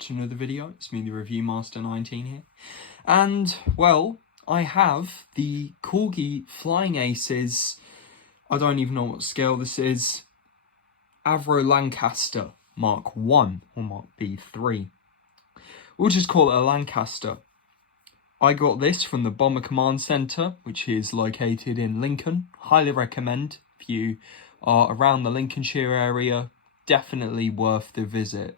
back to another video. It's me, the Review Master 19 here. And, well, I have the Corgi Flying Aces, I don't even know what scale this is, Avro Lancaster Mark 1 or Mark B3. We'll just call it a Lancaster. I got this from the Bomber Command Centre, which is located in Lincoln. Highly recommend if you are around the Lincolnshire area. Definitely worth the visit.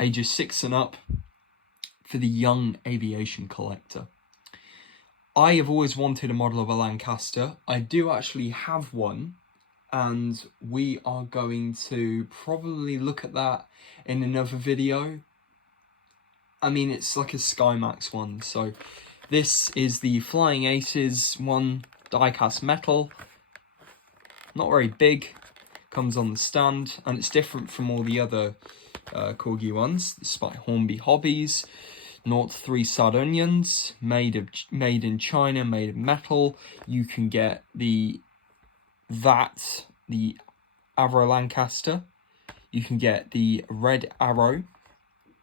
Ages 6 and up for the young aviation collector. I have always wanted a model of a Lancaster. I do actually have one, and we are going to probably look at that in another video. I mean, it's like a Skymax one. So this is the Flying Aces one, die-cast metal. Not very big. Comes on the stand, and it's different from all the other Corgi ones. It's by Hornby Hobbies. 0-3 Sardonians, made in China, made of metal. You can get the Avro Lancaster. You can get the Red Arrow,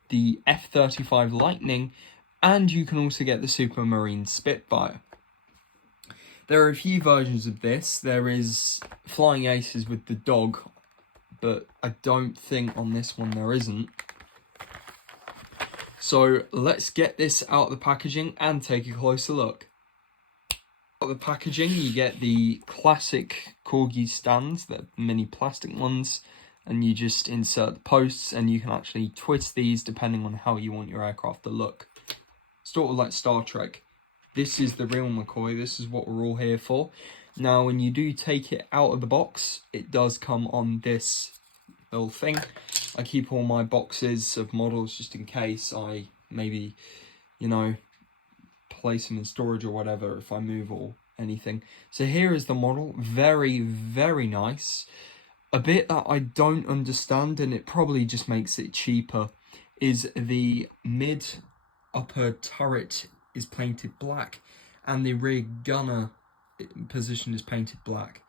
the F-35 Lightning, and you can also get the Supermarine Spitfire. There are a few versions of this. There is Flying Aces with the dog, but I don't think on this one there isn't. So let's get this out of the packaging and take a closer look. Out of the packaging, you get the classic Corgi stands, the mini plastic ones, and you just insert the posts, and you can actually twist these depending on how you want your aircraft to look. Sort of like Star Trek. This is the real McCoy. This is what we're all here for. Now, when you do take it out of the box, it does come on this little thing. I keep all my boxes of models just in case I maybe, place them in storage or whatever if I move or anything. So here is the model. Very, very nice. A bit that I don't understand, and it probably just makes it cheaper, is the mid-upper turret is painted black and the rear gunner position is painted black.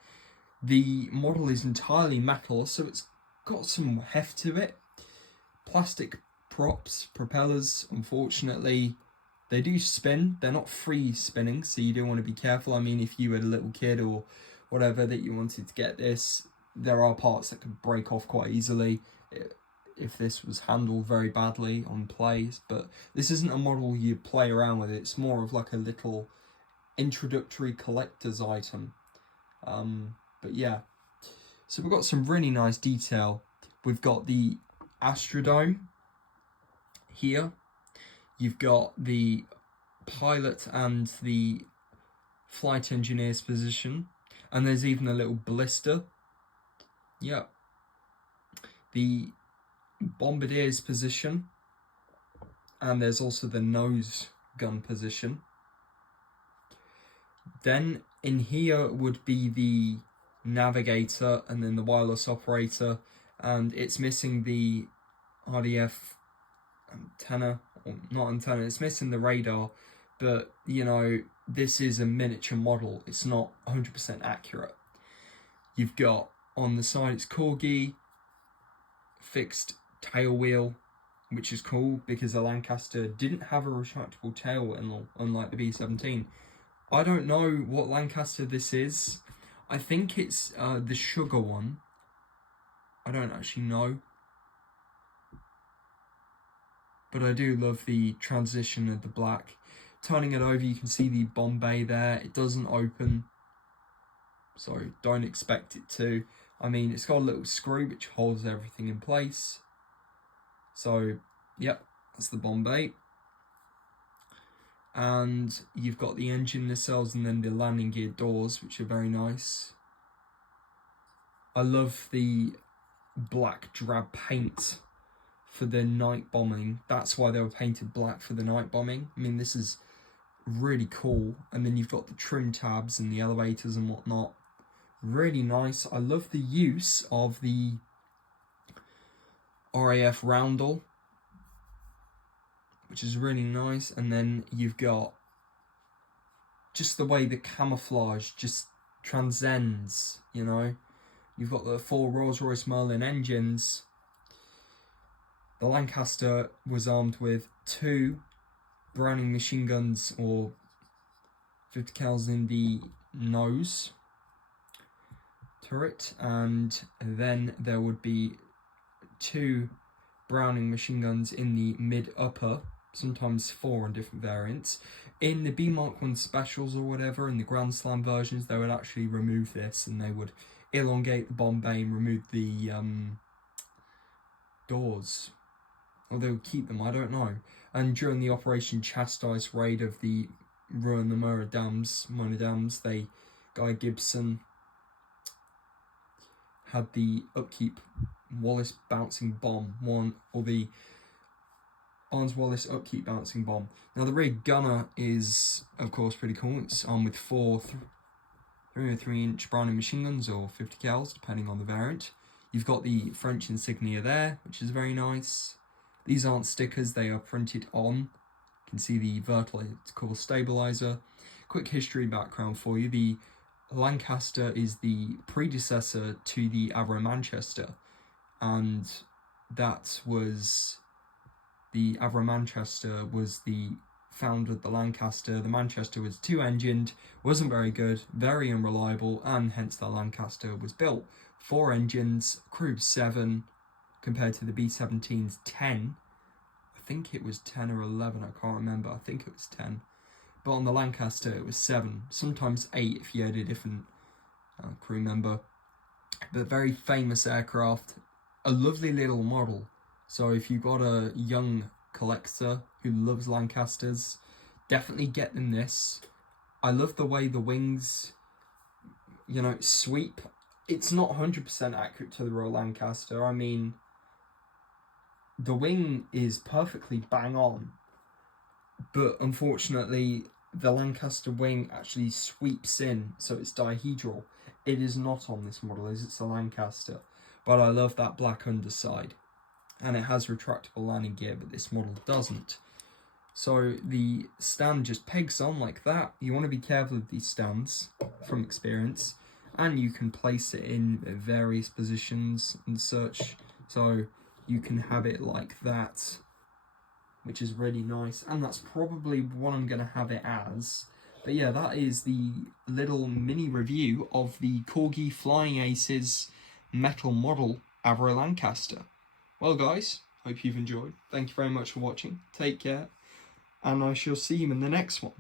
The model is entirely metal, so it's got some heft to it. Plastic props, propellers, unfortunately, they do spin. They're not free spinning, so you do want to be careful. I mean, if you had a little kid or whatever that you wanted to get this, there are parts that could break off quite easily if this was handled very badly on plays, but this isn't a model you play around with. It's more of like a little introductory collector's item. But yeah, so we've got some really nice detail. We've got the Astrodome here. You've got the pilot and the flight engineer's position, and there's even a little blister. Yeah. The bombardier's position, and there's also the nose gun position. Then in here would be the navigator and then the wireless operator, and it's missing the RDF antenna, or not antenna, it's missing the radar, but this is a miniature model, it's not 100% accurate. You've got on the side, it's Corgi, fixed tail wheel, which is cool because the Lancaster didn't have a retractable tail wheel, unlike the B-17. I don't know what Lancaster this is. I think it's the Sugar one. I don't actually know. But I do love the transition of the black. Turning it over, you can see the Bombay there. It doesn't open, so don't expect it to. I mean, it's got a little screw which holds everything in place. So, yep, that's the Bombay. And you've got the engine nacelles and then the landing gear doors, which are very nice. I love the black drab paint for the night bombing. That's why they were painted black for the night bombing. I mean, this is really cool. And then you've got the trim tabs and the elevators and whatnot. Really nice. I love the use of the RAF roundel, which is really nice. And then you've got just the way the camouflage just transcends, You've got the 4 Rolls-Royce Merlin engines The Lancaster was armed with 2 Browning machine guns, or 50 cals in the nose turret, and then there would be 2 Browning machine guns in the mid-upper, sometimes 4 on different variants. In the B Mark 1 specials or whatever, in the Grand Slam versions, they would actually remove this, and they would elongate the bomb bay and remove the doors. Or they would keep them, I don't know. And during the Operation Chastise raid of the Ruin the Mona Dams, Guy Gibson had the upkeep Wallace bouncing bomb, the Barnes-Wallace upkeep bouncing bomb. Now the rear gunner is, of course, pretty cool. It's armed with 4 303-inch Browning machine guns, or 50 cals, depending on the variant. You've got the French insignia there, which is very nice. These aren't stickers, they are printed on. You can see the vertical stabilizer. Quick history background for you. The Lancaster is the predecessor to the Avro Manchester, and that was the Avro Manchester was the founder of the Lancaster. The Manchester was 2-engined, wasn't very good, very unreliable, and hence the Lancaster was built. 4 engines, crew of 7, compared to the B-17's 10. I think it was 10 or 11, I can't remember. I think it was 10. But on the Lancaster, it was 7, sometimes 8 if you had a different crew member. But very famous aircraft, a lovely little model. So if you've got a young collector who loves Lancasters, definitely get them this. I love the way the wings, sweep. It's not 100% accurate to the Royal Lancaster. I mean, the wing is perfectly bang on, but unfortunately the Lancaster wing actually sweeps in, so it's dihedral. It is not on this model, as it's a Lancaster, but I love that black underside, and it has retractable landing gear, but this model doesn't. So the stand just pegs on like that. You want to be careful of these stands from experience, and you can place it in various positions and such. So you can have it like that, which is really nice, and that's probably what I'm going to have it as. But yeah, that is the little mini review of the Corgi Flying Aces metal model Avro Lancaster. Well guys, hope you've enjoyed. Thank you very much for watching. Take care, and I shall see you in the next one.